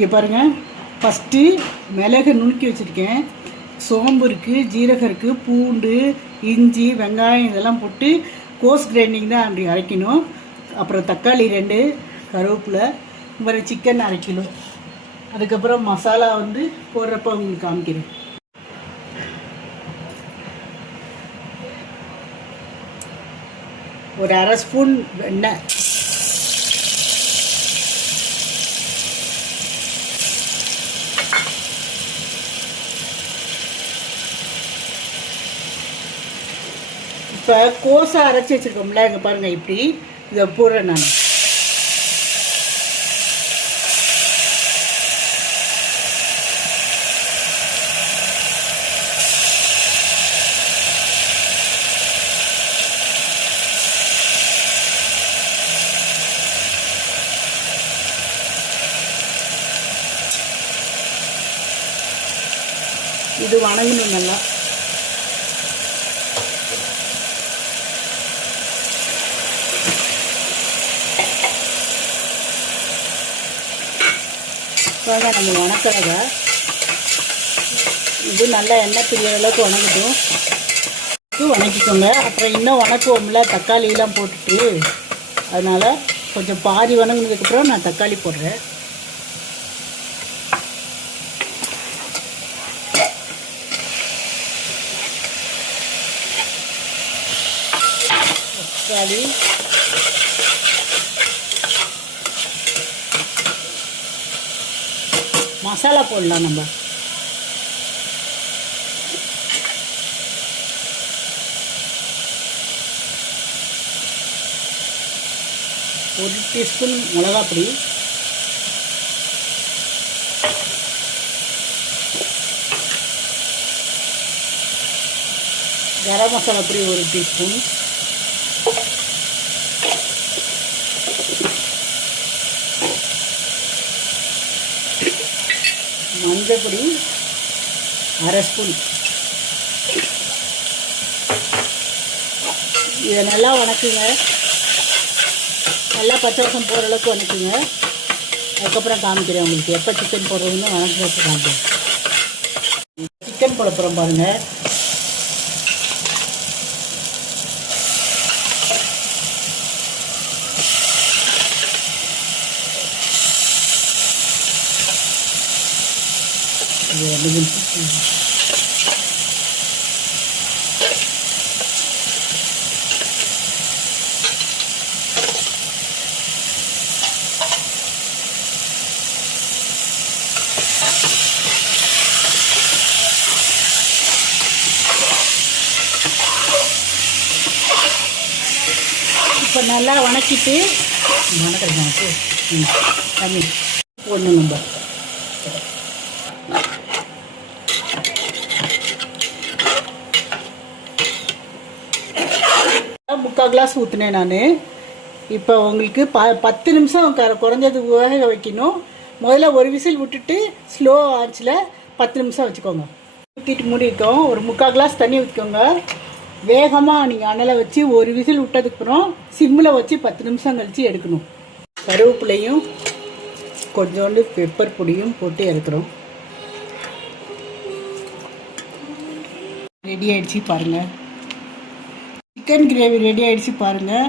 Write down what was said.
இங்கே பாருங்கள், ஃபஸ்ட்டு மிளகு நுணுக்கி வச்சுருக்கேன். சோம்பு இருக்குது, ஜீரகம் இருக்குது, பூண்டு, இஞ்சி, வெங்காயம் இதெல்லாம் போட்டு கோஸ் கிரைண்டிங் தான் அப்படி அரைக்கணும். அப்புறம் தக்காளி 2, கருவேப்பிலை, அப்புறம் சிக்கன் 1/2 கிலோ. அதுக்கப்புறம் மசாலா போடுறப்ப உங்களுக்கு காமிக்கிறேன். ஒரு 1/2 ஸ்பூன் எண்ணெய், இப்போ கோஸை அரைச்சி வச்சுருக்கோம்ல, இங்கே பாருங்கள், இப்படி இதை போடுறேன் நான். இது வணங்கணும் நல்லா. நம்ம வணக்கிறத இது நல்லா எண்ணெய் பிரிகிற அளவுக்கு வணங்கட்டும். வணக்கிக்கோங்க. அப்புறம் இன்னும் வணக்குவோம்ல தக்காளியெல்லாம் போட்டுட்டு, அதனால் கொஞ்சம் பாதி வணங்கினதுக்கப்புறம் நான் தக்காளி போடுறேன். தக்காளி, மசாலா போடலாம். நம்ம ஒரு டீஸ்பூன் மிளகாப்பொடி, கரம் மசாலா பொடி 1 டீஸ்பூன், மஞ்சள் பொடி 1/2 ஸ்பூன். இதை நல்லா வணக்குங்க. நல்லா பச்சை வாசம் போகிற அளவுக்கு வணக்குங்க. அதுக்கப்புறம் காமிக்கிறேன் உங்களுக்கு எப்போ சிக்கன் போடுறதுன்னு வணக்கி வச்சு காமிக்கிறேன். சிக்கன் போட போகிறோம் பாருங்கள். இது 2 நிமிஷம். இப்போ நல்லா வணக்கிட்டு வணக்கிறேன். தண்ணி போடணும். நம்ம 3/4 கிளாஸ் ஊற்றினேன் நான். இப்போ உங்களுக்கு 10 நிமிஷம் குறைஞ்சது வேக வைக்கணும். முதல்ல ஒரு விசில் விட்டுட்டு ஸ்லோ ஆச்சில் 10 நிமிஷம் வச்சுக்கோங்க. ஊற்றிட்டு மூடிக்கோங்க. ஒரு 3/4 கிளாஸ் தண்ணி ஊற்றிக்கோங்க. வேகமாக நீங்கள் அனலை வச்சு ஒரு விசில் விட்டதுக்கப்புறம் சிம்மில் வச்சு 10 நிமிஷம் கழித்து எடுக்கணும். கருவேப்பிலையும் கொஞ்சோண்டு பெப்பர் பொடியும் போட்டு எடுக்கிறோம். ரெடி ஆகிடுச்சு பாருங்கள். சிக்கன் கிரேவி ரெடி ஆகிடுச்சு பாருங்கள்.